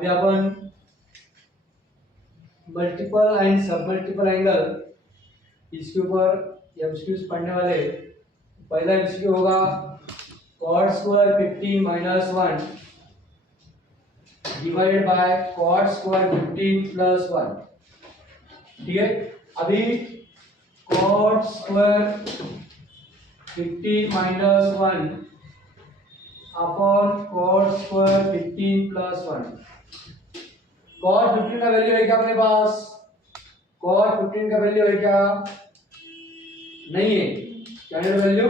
अभी आपण multiple and सब मल्टीपल एंगल इसके ऊपर एमसीक्यूज पढ़ने वाले। पहला एमसीक्यू होगा cot square 15 minus 1 divided by cot square 15 plus 1। ठीक है, अभी cot square 15 minus 1 upon cot square 15 plus 1। cot 15 का वैल्यू है क्या अपने पास? cot 15 का वैल्यू है क्या? नहीं है, स्टैंडर्ड वैल्यू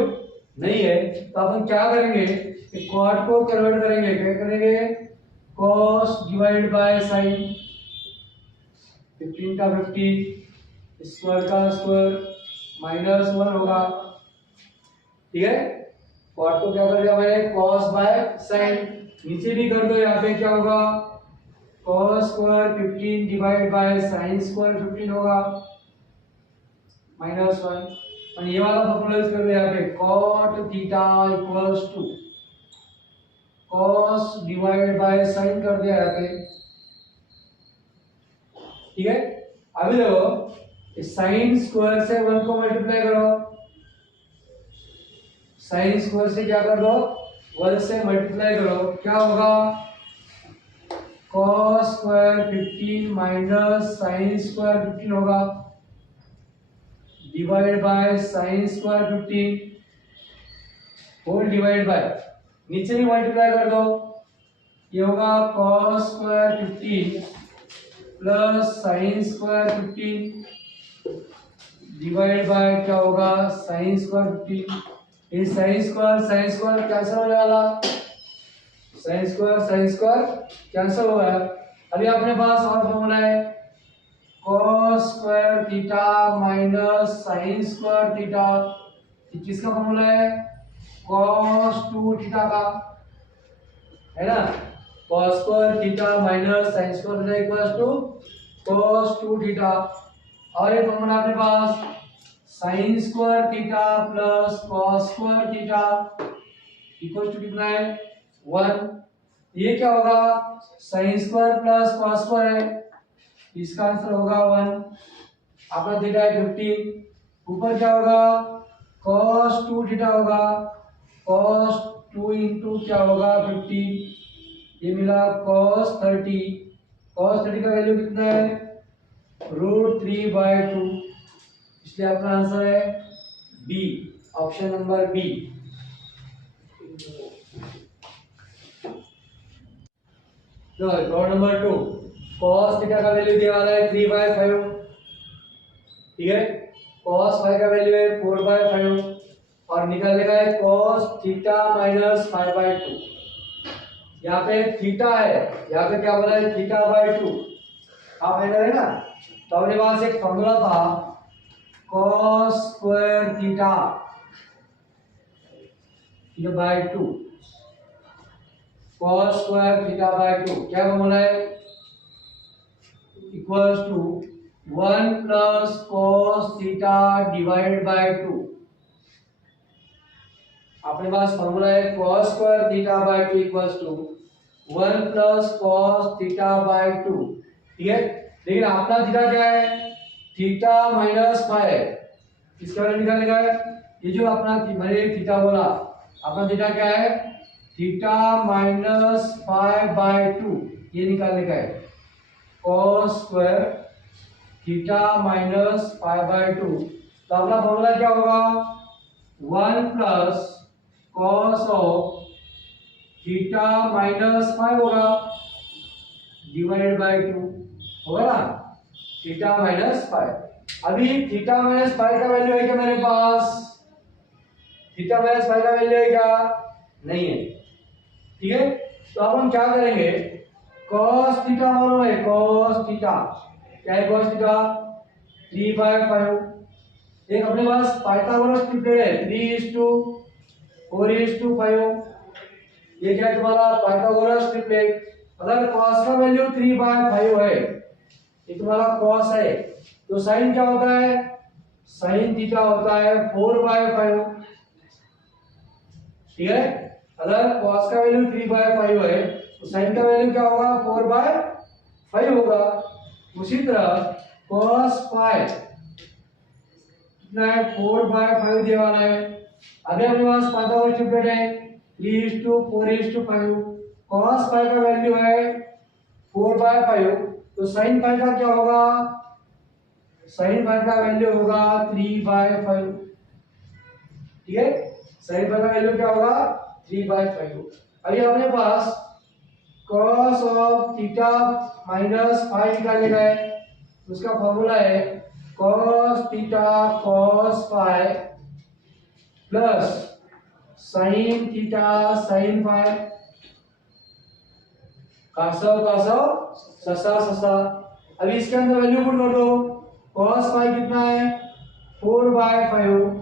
नहीं है। तो अपन क्या करेंगे कि cot को कन्वर्ट करेंगे, क्या करेंगे? cos divide by sin। 15 का 15 स्क्वायर का स्क्वायर माइनस 1 होगा। ठीक है, cot को क्या कर दिया मैंने? cos by sin। नीचे भी कर दो, यहाँ पे क्या होगा? cos square 15 divide by sin square 15 होगा माइनस 1। और ये वाला फॉर्मूला यूज कर दो यहाँ पे, cot theta equals to cos divide by sin कर दिया यहाँ पे। ठीक है, अभी देखो sin स्क्वायर से 1 को मल्टीप्लाई करो, sin स्क्वायर से क्या कर दो? 1 से मल्टीप्लाई करो, क्या होगा? cos square 15 minus sin square 15 होगा divide by sin square 15 whole divide by, नीचे भी मल्टीप्लाई कर दो, ये होगा cos square 15 plus sin square 15 divide by क्या होगा? sin square 15। ये sin स्क्वायर कैंसिल होने वाला, sin स्क्वायर कैंसिल हो गया। अभी अपने पास और फॉर्मूला है cos square theta minus sin square theta. किसका फॉर्मूला है? cos 2 थीटा का, है ना? cos square theta minus sin square theta equals to cos 2 theta. और ये फॉर्मूला अपने पास sin square theta plus cos square theta equals to कितना है? 1। ये क्या होगा? sin square plus cos square है, इसका आंसर होगा 1। अपना थीटा है 15, ऊपर क्या होगा? cos 2 थीटा होगा, cos 2 इंटू क्या होगा? 15, ये मिला cos 30। cos 30 का वैल्यू कितना है? √3/2, इसलिए अपना आंसर है B, option number B. Problem number 2, cos theta का वैल्यू दिया वाला है 3/5। ठीक है, cos फाई का वैल्यू है 4/5 और निकालने का है cos थीटा माइनस 5/2। यहाँ पे थीटा है, यहाँ पे क्या बोला है? थीटा/2 हाफ एंगल है ना। तो अपने पास एक फॉर्मूला था cos square theta by 2, cos square theta by 2 क्या फॉर्मूला है? Equals to 1 plus cos theta divide by 2। अपने पास फॉर्मूला है cos square theta by 2 equals to 1 plus cos theta by 2। ठीक है, लेकिन अपना थीटा क्या है? थीटा माइनस फाई है, इसका वैल्यू निकालने का है। ये जो अपना मैंने थीटा बोला, अपना थीटा क्या है? थीटा माइनस 5/2, ये निकालने का है। cos स्क्वायर थीटा माइनस 5/2, तो अपना फॉर्मूला क्या होगा? 1 plus cos of theta minus 5 होगा डिवाइडेड बाय 2 होगा ना, थीटा माइनस 5। अभी थीटा माइनस 5 का वैल्यू है क्या मेरे पास? थीटा माइनस 5 का वैल्यू है क्या? नहीं है। ठीक है, तो अब हम क्या करेंगे? cos थीटा मालूम है, cos थीटा क्या है? cos theta 3/5। एक अपने पास पाइथागोरस ट्रिपलेट है 3:4:5। ये क्या है तुम्हारा? Pythagoras triplet. अगर cos का वैल्यू 3/5 है, ये तुम्हारा cos है, तो sin क्या होता है? sin थीटा होता है 4/5। ठीक है, अगर cos का वैल्यू 3/5 है तो साइन का वैल्यू क्या होगा 4/5 होगा। उसी तरह cos फाइव कितना है 4/5 दिया वाला है। अभी अपने पास पाइथागोरस है 3:4:5। cos फाइव का वैल्यू है 4/5 तो साइन फाइव का क्या होगा साइन फाइव का वैल्यू होगा 3/5। ठीक है साइन फाइव का वैल्यू क्या होगा 3/5। अभी अपने पास cos of theta minus five निकालने का है तो उसका फॉर्मूला है cos theta cos five plus sin theta sin five कासव ससा ससा। अभी इसके अंदर वैल्यू पुट कर दो cos फाइव कितना है 4/5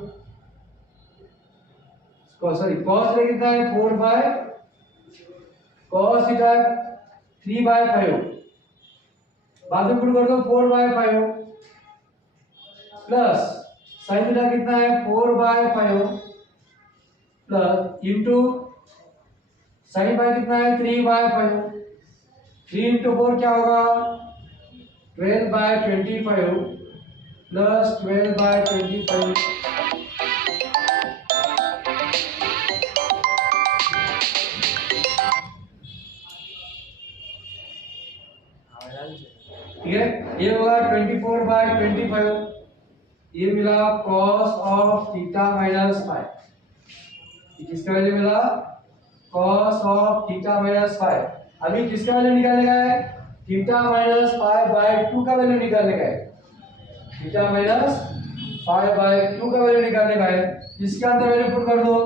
सॉरी cos कितना है 4/5 cos थीटा 3/5 बाद में पुट कर दो 4/5 प्लस sin थीटा कितना है 4/5 प्लस इंटू sin फाइव कितना है 3/5 3 into 4 क्या होगा 12/25 प्लस 12/25 ठीक है ये होगा 24/25 ये मिला cos of theta minus five. किसका वैल्यू मिला cos of theta minus five. अभी किसका वैल्यू निकालने का है थीटा माइनस 5/2 का वैल्यू निकालने का है थीटा माइनस 5/2 का वैल्यू निकालने का है। इसके अंदर वैल्यू पुट कर दो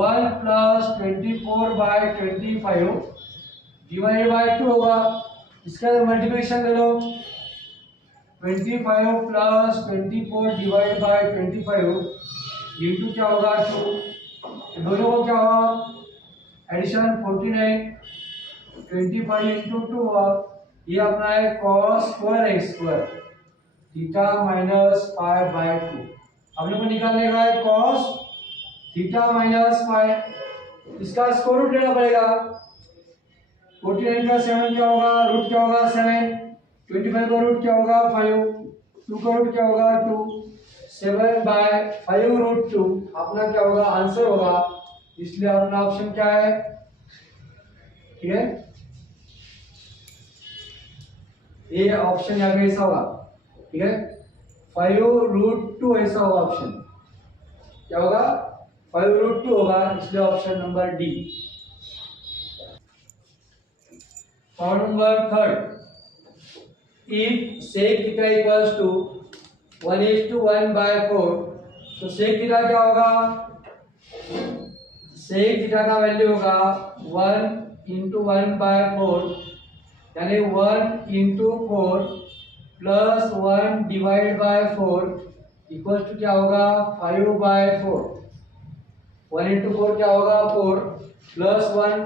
1 प्लस 24/25 डिवाइडेड बाय 2 होगा। इसका मल्टीप्लिकेशन ले लो 25 प्लस 24 डिवाइड बाय 25 इंटू क्या होगा 2 दोनों को क्या होगा एडिशन 49 25 इंटू 2 हुआ। ये अपना है cos square x square theta minus 5/2। हम लोग को निकालने का है cos थीटा माइनस 5 इसका स्क्वायर रूट लेना पड़ेगा 49 का 7 क्या होगा रूट क्या होगा 7 25 का रूट क्या होगा 5 2 का रूट क्या होगा 2 7/5 रूट 2 अपना क्या होगा आंसर होगा। इसलिए अपना ऑप्शन क्या है ठीक है ये ऑप्शन यहाँ पे ऐसा होगा ठीक है 5√2 ऐसा होगा ऑप्शन क्या होगा 5√2 होगा इसलिए option number D. Problem number third if sec theta equals to 1:1/4 तो sec theta क्या होगा sec theta का वैल्यू होगा 1 into 1/4 यानी 1 into 4 plus 1 divide by 4 equal to क्या होगा 5/4 1 into 4 क्या होगा 4 प्लस 1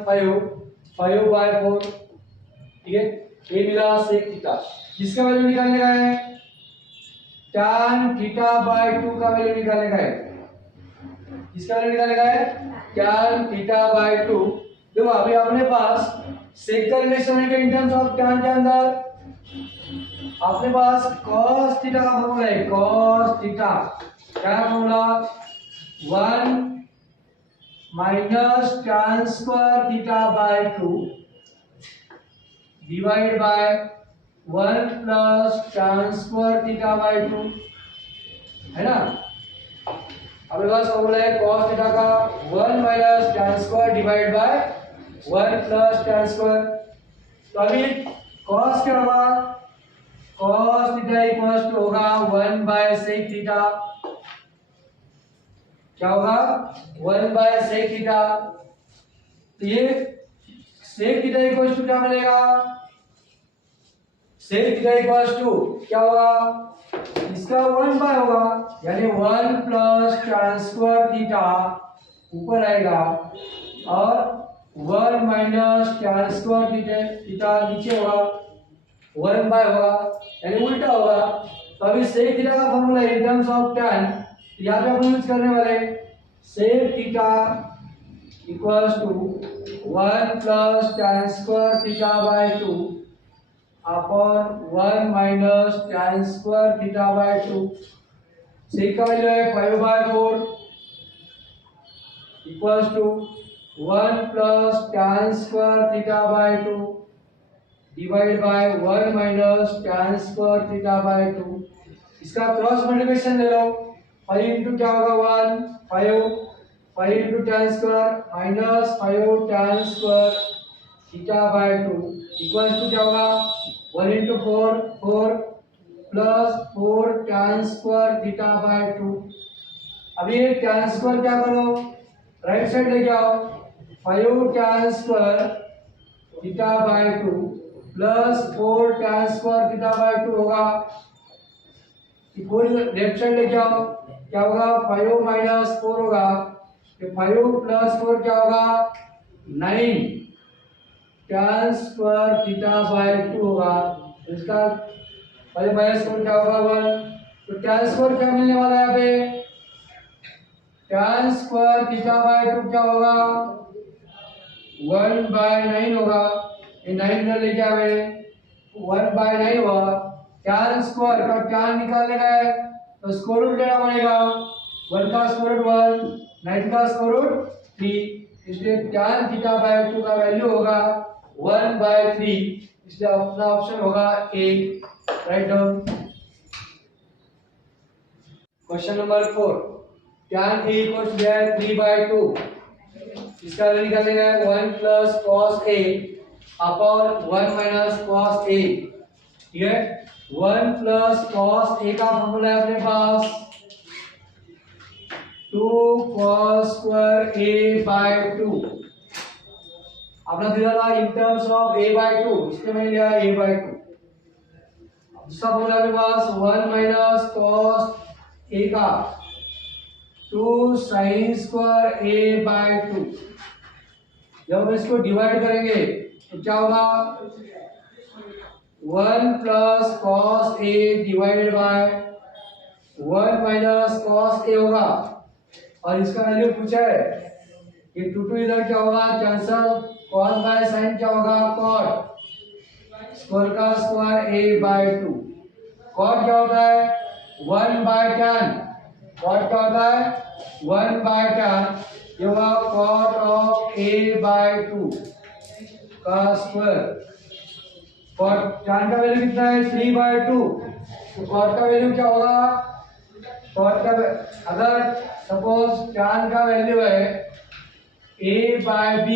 5/4 ठीक है ये मिला sec थीटा। किसका वैल्यू निकालने का है tan θ/2 का वैल्यू निकालने का है। किसका वैल्यू निकालने का है tan θ/2। देखो अभी अपने पास sec का रिलेशन है इन टर्म्स ऑफ tan के अंदर अपने पास cos थीटा का फॉर्मूला है cos थीटा क्या formula 1 minus tan square θ/2 divide by 1 plus tan square θ/2 है ना। अपने पास फॉर्मूला है cos थीटा का 1 minus tan square divide by 1 plus tan square. तो अभी cos क्या होगा cos थीटा इक्वल्स टू होगा 1 बाय sec थीटा क्या होगा 1 बाय sec थीटा। तो ये sec थीटा इक्वल्स टू क्या मिलेगा sec थीटा इक्वल्स टू क्या होगा इसका 1 बाय होगा यानी 1 प्लस tan स्क्वायर थीटा ऊपर आएगा और 1 माइनस tan स्क्वायर थीटा नीचे होगा 1 बाय होगा यानी उल्टा होगा। तो अभी sec थीटा का formula in terms of tan यहाँ पे अपन यूज करने वाले sec theta equals to 1 plus tan square theta by 2 upon 1 minus tan square theta by 2। Sec का वैल्यू है 5/4 equals to 1 plus tan square theta by 2 divide by 1 minus tan square theta by 2। इसका cross multiplication ले लो। 5 into क्या होगा 1 5 into tan square minus 5 tan square theta by 2 equals to क्या होगा 1 into 4 plus 4 tan square theta by 2। अब ये tan square क्या करो राइट साइड लेके आओ 5 tan square theta by 2 plus 4 tan square theta by 2 होगा। फुल लेफ्ट साइड लेके आओ क्या होगा 5 माइनस 4 होगा। 5 प्लस 4 क्या होगा 9 tan स्क्वायर थीटा बाय 2 होगा। इसका 5 माइनस 4 क्या होगा 1। तो tan स्क्वायर क्या मिलने वाला है यहाँ पे tan स्क्वायर थीटा बाय 2 क्या होगा 1/9 होगा। ये 9 इधर लेके आवे 1/9 हुआ। tan स्क्वायर का tan निकालने का है तो स्क्वायर रूट लेना पड़ेगा 1 का स्क्वायर रूट 1 9 का स्क्वायर रूट 3 इसलिए tan थीटा बाय 2 का वैल्यू होगा 1/3 इसलिए अपना ऑप्शन होगा A. Write down. Question number 4 tan a equals to 3/2 इसका वैल्यू निकालेगा 1 plus cos a upon 1 minus cos a। ठीक है 1 प्लस cos a का फॉर्मूला है अपने पास 2 cos स्क्वायर a बाय 2। अपना दिया था in terms of a by 2 इसलिए मैंने लिया a बाय 2। अब दूसरा फॉर्मूला अपने पास 1 माइनस cos a का 2 sin स्क्वायर a बाय 2। जब हम इसको डिवाइड करेंगे तो क्या होगा 1 plus cos a divided by 1 minus cos a होगा। और इसका वैल्यू पूछा है ये 2 इधर क्या होगा कैंसल cos बाय sin क्या होगा cot स्क्वायर का स्क्वायर a बाय 2। cot क्या होता है 1 बाय tan cot क्या होता है 1 बाय tan ये होगा cot ऑफ a बाय 2 का स्क्वायर। cot tan का वैल्यू कितना है 3/2 तो cot का वैल्यू क्या होगा cot का अगर सपोज tan का वैल्यू है a बाय b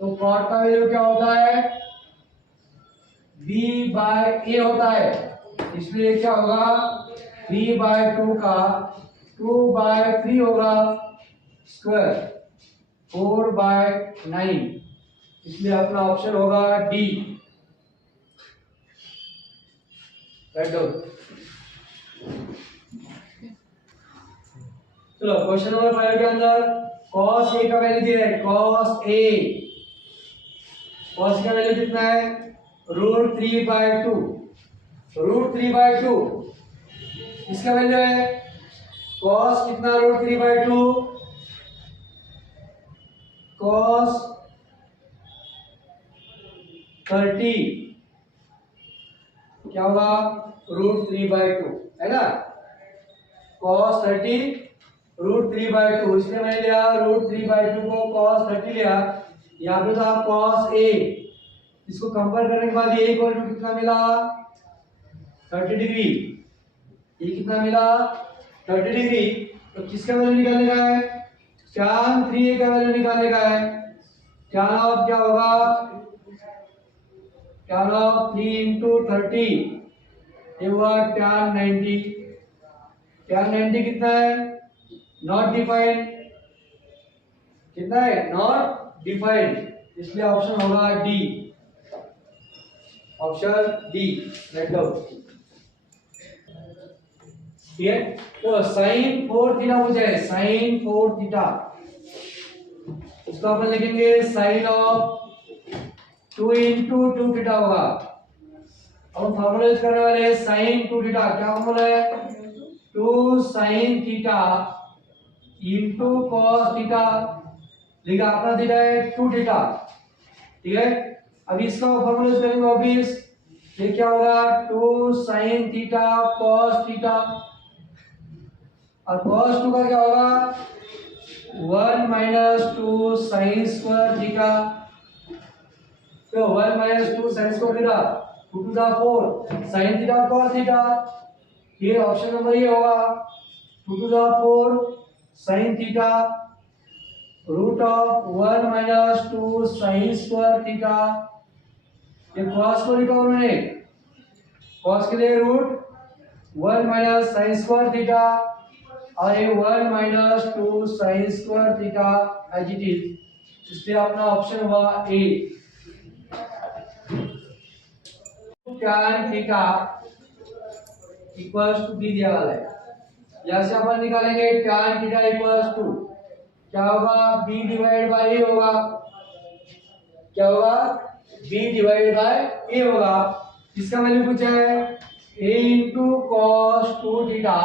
तो cot का वैल्यू क्या होता है b बाय a होता है। इसलिए क्या होगा 3/2 का 2/3 होगा स्क्वायर 4/9 इसलिए अपना ऑप्शन होगा डी। Write down. चलो क्वेश्चन नंबर 5 के अंदर cos a का वैल्यू दिया है cos a का वैल्यू कितना है √3/2 √3/2 इसका वैल्यू है cos कितना √3/2 cos 30 क्या होगा √3/2 है ना cos 30 √3/2 इसलिए मैंने लिया √3/2 को cos 30 लिया। यहाँ पे था cos a इसको कंपेयर करने के बाद ये इक्वल टू कितना मिला 30 डिग्री। ये कितना मिला 30 डिग्री। तो किसका वैल्यू निकालने का है tan 3a का वैल्यू निकालने का है। tan ऑफ क्या होगा tan ऑफ 3 इंटू 30 ये हुआ tan 90। tan 90 कितना है नॉट डिफाइंड कितना है नॉट डिफाइंड इसलिए ऑप्शन होगा D. Option D write down. ठीक है तो sin 4 थीटा मुझे sin 4 थीटा इसको अपन लिखेंगे sin ऑफ 2 इंटू 2 थीटा होगा। अब हम फॉर्मूला यूज करने वाले हैं sin 2 थीटा। क्या फॉर्मूला है 2 sin theta into cos theta लेकिन अपना थीटा है 2 थीटा, ठीक है। अब इसका फॉर्मूला यूज करेंगे ऑब्वियस, ये क्या होगा 2 sin थीटा cos थीटा, और cos 2 का क्या होगा 1 माइनस 2 sin स्क्वायर थीटा, तो 1 minus 2 sin square theta 2 to the 4 sin theta cos theta, ये ऑप्शन नंबर ये होगा 2 to the 4 sin theta root of 1 minus 2 sin square theta. ये cos को लिखा उन्होंने, cos के लिए root 1 minus sin square theta, और ये 1 minus 2 sin square theta as it is, इसलिए अपना ऑप्शन हुआ A. tan theta equals to be दिया वाला है, यहां से अपन निकालेंगे tan थीटा इक्वल्स टू क्या होगा b डिवाइड बाय a होगा, क्या होगा b डिवाइड बाय a होगा। इसका वैल्यू पूछा है a into cos 2 theta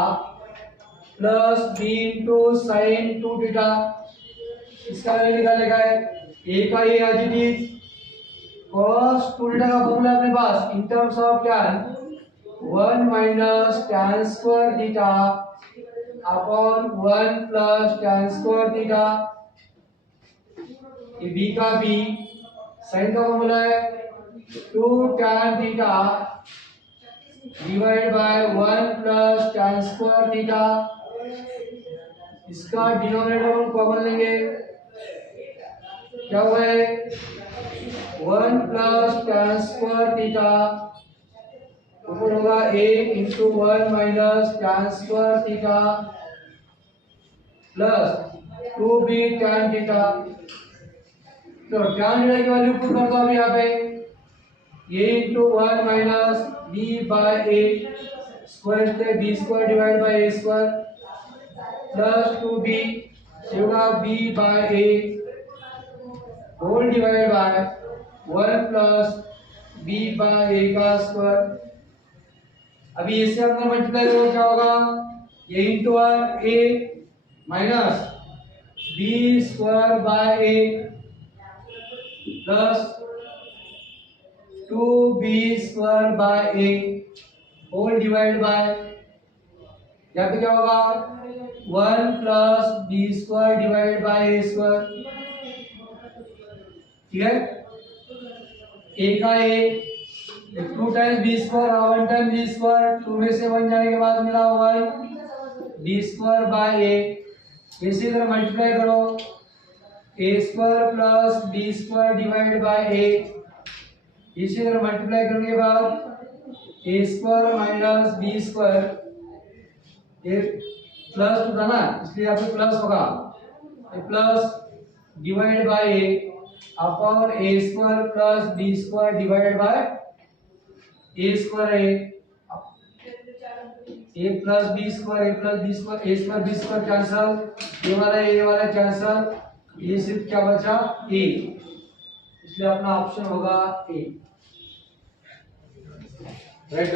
plus b into sine 2 theta, इसका वैल्यू निकालेगा है a का ये as it is cos 2 theta का फॉर्मूला अपने पास in terms of tan 1 minus tan square theta upon 1 plus tan square theta, ये b का b, sin का फॉर्मूला है 2 tan theta divide by 1 plus tan square theta, इसका denominator हम common लेंगे, क्या हुआ है 1 प्लस tan स्क्वायर थीटा ऊपर होगा a into 1 minus tan square theta plus 2b tan theta. तो tan थीटा की वैल्यू पुट करता हूं यहाँ पे a into 1 minus b by a square से b square divide by a square plus 2b होगा b by a whole divide by 1 plus b by a का square. अभी इससे अपना मल्टीप्लाई करो क्या होगा a into a minus b square by a plus 2b square by a whole divide by, यहाँ पे क्या होगा 1 plus b square divide by a square, ठीक है। a का a 2 टाइम्स b स्क्वायर और 1 टाइम्स b स्क्वायर, 2 में से 1 जाने के बाद मिला 1 b स्क्वायर बाय a, इसी तरह मल्टीप्लाई करो a square plus b square divide by a, इसी तरह मल्टीप्लाई करने के बाद a square minus b square, ये प्लस टू था ना इसलिए यहाँ पे प्लस होगा, ये plus divide by a upon a square plus b square divide by a square है, a plus b square a plus b square, a square b square cancel, ये वाला कैंसिल, ये सिर्फ क्या बचा a, इसलिए अपना ऑप्शन होगा ए, राइट।